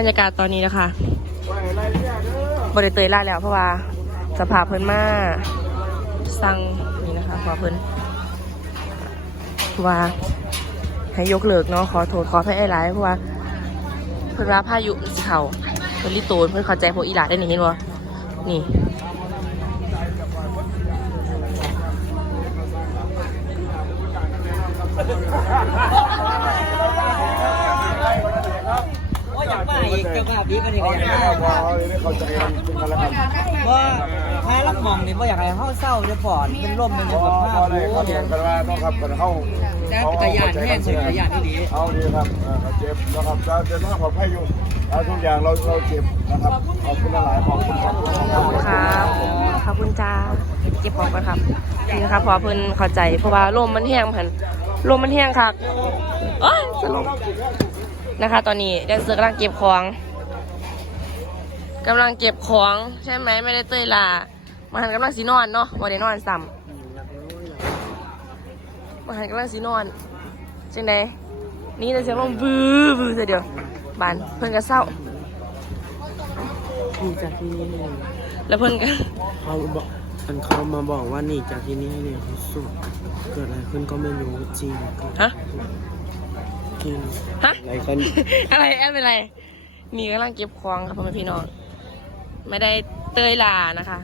บรรยากาศตอนนี้นะคะบริเตยล่าแล้วเพราะว่าสภาพเพิ่นมาสั่งนี่นะคะขอเพิ่นว่าให้ยกเลิกเนาะขอโทษขอให้ไอ้หลายเพราะว่าเพิ่นว่าพายุสิเขาเพิ่นรีโตนเพิ่นเข้าใจพวกอีหลาได้นี่เห็นบ่นี่ว่าอยากมา อีกจะมาบีกันอีกอยากมาว่าเขาจะเป็นกันแล้วกันว่าถ้าลักมองนี่ว่าอยากให้เฮาเศร้าจะปอดเป็นลมเป็นพแบบพมาอเลยเขาเรียนกันว่าต้องครับกันเข้าเอาดีครับเขาเจ็บนะครับจะจะต้องขอให้อยู่ทุกอย่างเราเราเจ็บนะครับขอบคุณหลายขอบคุณครับขอบคุณครับขอบคุณจ้าเก็บของก่อนครับนี่นะคะพอเพิ่นเข้าใจเพราะว่าลมมันแห้งหันลมมันแห้งคักเอ้ยสลบนะคะ ตอนนี้แดนเซอร์กำลังเก็บของ กำลังเก็บของใช่ไหมไม่ได้เตยลา มาหันกำลังสีนอนเนาะวันนี้นอนซ้ำมาหันกำลังสีนอนจังไดนี่แต่เสียงลมบื้อบื้อเสียเดียวบานเพิ่นก็เศร้าหนีจากที่นี่เลยแล้วเพิ่นก็เขาบอกมันเขามาบอกว่าหนีจากที่นี่ให้เร็วที่สุดเกิดอะไรขึ้นก็ไม่รู้จริงฮะจริงฮะอะไรกันอะไรแอนเป็นไรมีกำลังเก็บของครับพ่อแม่พี่น้อง ไม่ได้เตยลานะคะ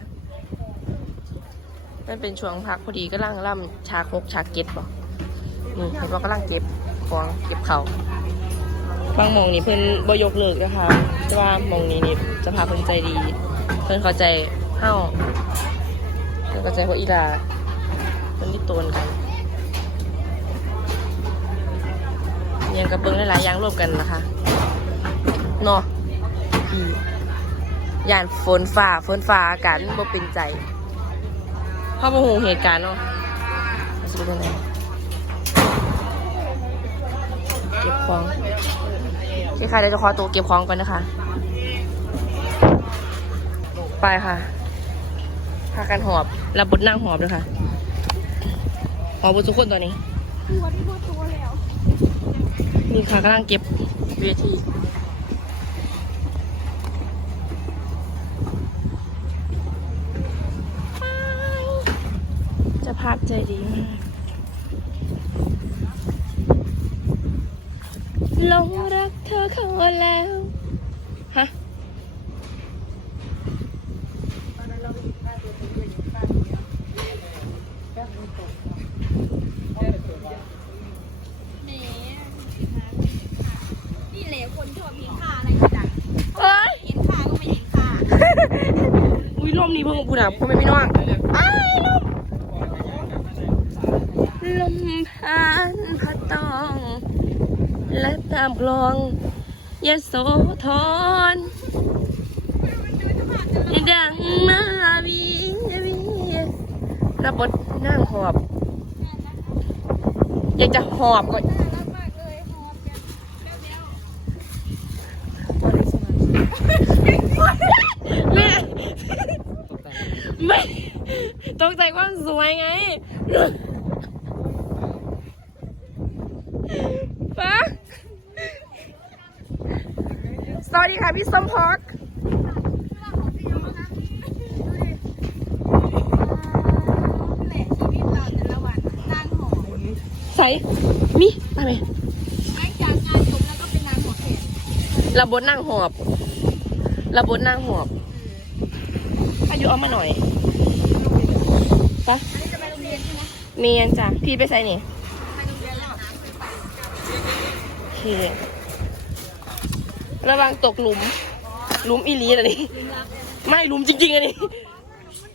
มันเป็นช่วงพักพอดีก็ลังล่ำฉากหกฉาเก็บบอกนี่เห็นว่ากำลังเก็บของเก็บเขาบางมองนี่เพิ่นบยกเลิกนะคะแต่ว่ามองนี้นี่จะพาเพิ่นใจดี เพิ่นเข้าใจเฮ้าเพิ่นเข้าใจพวกอีลาเพิ่นที่โตนกันยังกับเบิ้งหลายๆอย่างรวมกันนะคะเนาะ ย่านฝนฝ่าฝนฝ่าอากาศมันบ่เป็นใจเพราะบ่ฮู้เหตุการณ์เนาะมันสิเป็นยังไงเก็บของโอเคค่ะเดี๋ยวจะขอตัวเก็บของก่อนนะคะ ไปค่ะพากันหอบรับบทนั่งหอบเลยค่ะหอบบททุกคนตอนนี้นี่ค่ะกำลังเก็บเวทีาพใจดีมากหลงรักเธอเข้าแล้ว ฮะนี่แหละคนชอบเห็นค่าอะไรกันจังเอ้ยเห็นค่าก็ไม่เห็นค่าอุ้ยลมนี่เพิ่งกูนะพ่อแม่พี่น้องอ้ายล มลมพันพัดตอง และตามกลองยะโสธรดังนาวีวีรับบทนั่งหอบ อยากจะหอบก่อนน่ารักมากเลยหอมแบบเบี้ยวแม่ไม่ตกใจความสวยไงป้าสวัสดีค่ะพี่สมพร ๆแหละชีวิตเราแต่ละวันนางหอม ใส่มีมาไหมหลังจากงานจบแล้วก็เป็นนางหอมแทนระบนนั่งหอบระบนนั่งหอบอายุเอามาหน่อยปะอันนี้จะไปโรงเรียนใช่ไหมเมียนจ้ะพี่ไปใส่นี่ไปโรงเรียนแล้วโอเคระวังตกหลุม หลุมอีหลีนะนี่ไม่หลุมจริงๆอันนี้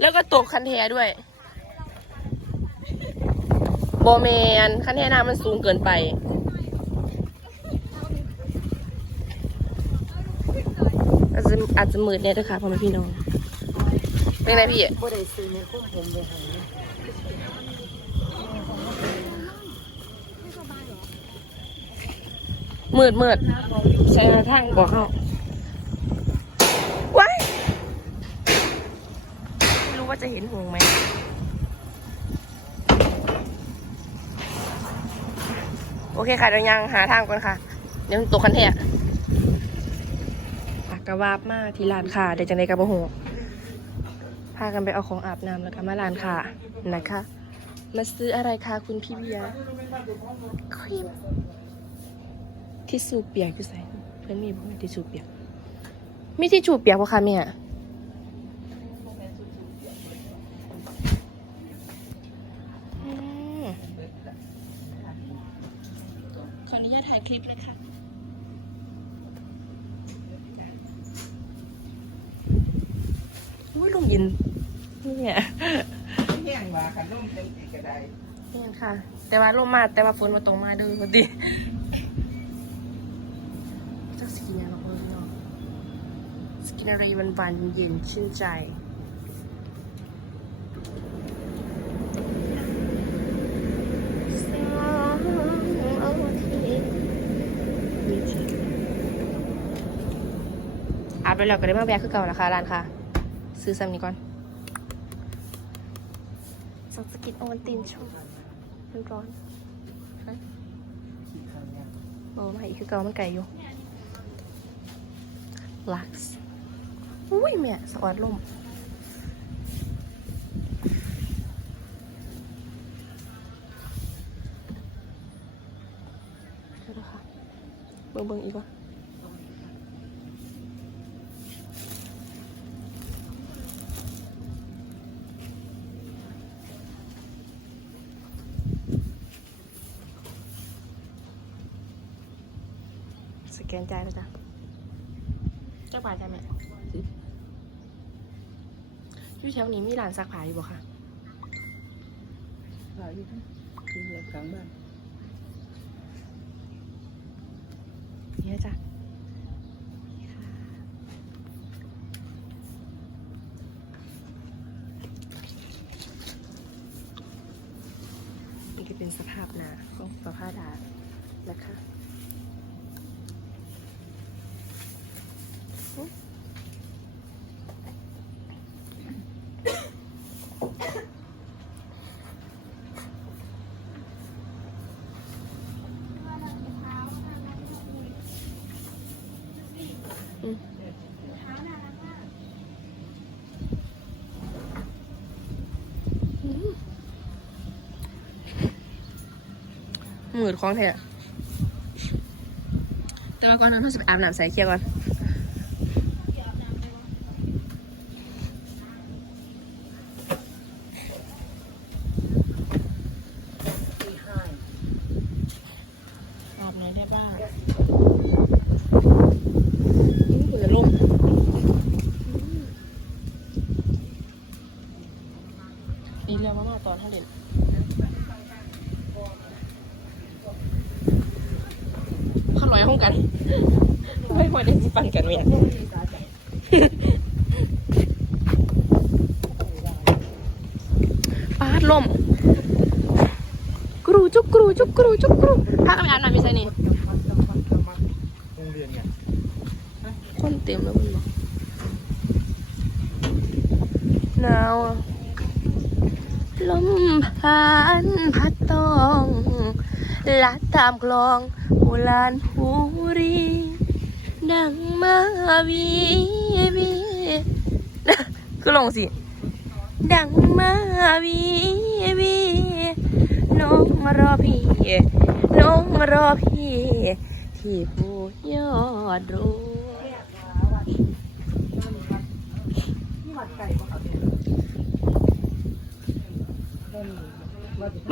แล้วก็ตกคันแทด้วย โบแมนคันแทน้ำมันสูงเกินไป อาจจะอาจจะมืดเนี่ยด้วยค่ะพ่อแม่พี่น้องเป็นไงพี่ บ่ได้ซื้อในคุ้มผมไปหามืดมืดใช้ทางบอกเขาว้ายไม่รู้ว่าจะเห็นหงไหม โอเคค่ะเดี๋ยวยังหาทางก่อนค่ะ เดี๋ยวมันตกคันแทะกระวาบมาที่ร้านค้าเดี๋ยวจังไดกับโมโหพากันไปเอาของอาบน้ำแล้วก็มาร้านค้านะคะ มาซื้ออะไรคะคุณพี่เบียร์ครีมที่สูบเปียกอยู่ใส่เพื่อนมีบ่มีที่สูบเปียกมีที่สูบเปียกปะคะเมียอืมขออนุญาตถ่ายค ลิปเลยค่ะอุ้ยลมเย็นเนี่ยแห้งว่ากันร่มเต็มที่ก็ได้นี่ค่ะ แต่ว่าลมมาแต่ว่าฝนมาตรงมาเดูพอดีจะสกินอะไรเนาะเนาะสกินอะไรวันวันๆเย็นชื่นใจ ไปแล้วก็ได้มาแบกคือเก่านะคะร้านค่ะ ซื้อซ้ำนี้ก่อนสักสกินโอวันตินชมมันร้อนฮะโอ้มาอีกคือเก่ามันไก่อยู่ลักซ์อุ้ยแม่สะออดลมเดี๋ยวนะคะเบิ่งเบิ่งอีกวะ แกนจ่ายแล้วจ้ะเจ้าบาทจ้ะแม่อยู่แถวนี้มีร้านซักผ้าอยู่บ่คะขายอยู่ที่เรือกลางบ้านเนี่ยจ้ะนี่ค่ะนี่ก็เป็นสภาพหนาของสภาพดานะคะ มืดคล้องแท้แต่ว่าก่อนนั้นเราจะไปอาบน้ำใส่เคียก่อนอบไหนได้บ้างเปิดลมดีเรียกว่ามาตอนท่าเล่น เขาลอยห้องกัน ไม่ควรได้สิปันกันเมียปาด ลมกรูจุกกรูจุกกรูจุกกรูพากันไปอาบน้ำไม่ใช่นี่โรงเรียนไงคนเต็มแล้วมันบอกหนาวอะลมผ่านพัดตองลัดตามคลองโบราณหูรีดังมาวีวีก็ลงสิ ดังมาวีวีน้องมารอพี่ น้องมารอพี่ ที่ผู้ยอดรู้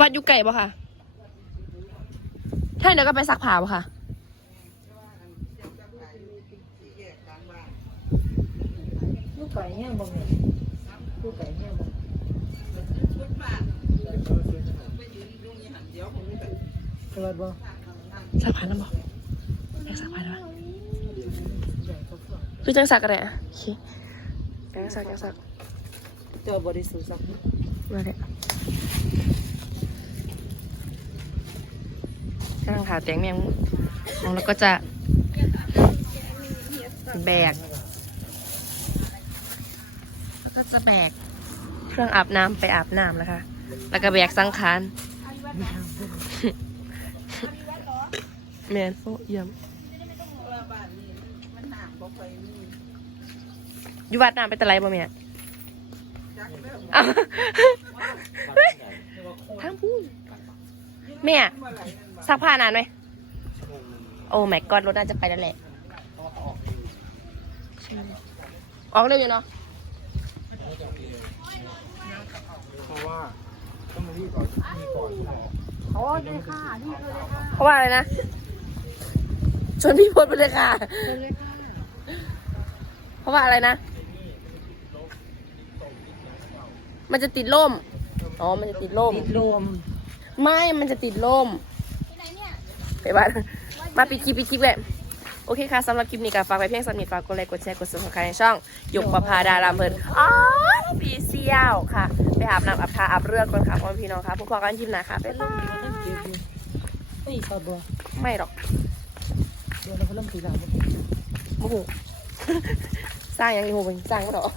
วัดอยู่ไก่ปะคะถ้าเดี๋ยวก็ไปซักผ้าปะคะลูกไก่แห้งบ่แม่ ลูกไก่แห้งบ่เกิดบ่ซักผ้าแล้วบอกอยากซักผ้าแล้วคือจังซักอะไรอะโอเคอยากซักอยากซักเจอบริสุทธิ์สักมาเลยกำลังขาเตียงเมียงแล้วก็จะแบก ก็จะแบกเครื่องอาบน้ำไปอาบน้ำนะคะ แล้วก็แบกสังขารแมนโอ้เยี่ยมมันห่างบ่ค่อยมีอยู่วัดน้ำไปตะไลบ่แม่อ้าวทางพูนแม่ซักผ้านานไหมโอ้แม็กกอนรถน่าจะไปแล้วแหละออกเร็วอยู่เนาะ เพราะว่าต้องมาที่ก่อนที่ก่อนโอ้ยเลยค่ะนี่เลยค่ะเพราะว่าอะไรนะชวนพี่พลไปเลยค่ะ เลยค่ะเพราะว่าอะไรนะ มันจะติดล่ม อ๋อ มันจะติดล่ม ติดลมไม่ มันจะติดล่ม ไปบ้านมาปิดคลิปปิดคลิปเลยโอเคค่ะสำหรับคลิปนี้ก็ฝากไว้เพียงสำนิทฝากกดไลค์กดแชร์กด subscribe ในช่องหยกประพาดารามเพลินอ๋อปีเซียวค่ะ ไปอาบน้ำอาบทาอาบเรือก่อนค่ะพ่อพี่น้องค่ะพวกพอกันคลิปหน้าค่ะบ๊ายบายเฮ้ยสอดบัวไม่หรอกเดี๋ยวเราก็เริ่มตีหลังโมโหสร้างยังไงโมโหสร้างก็หรอก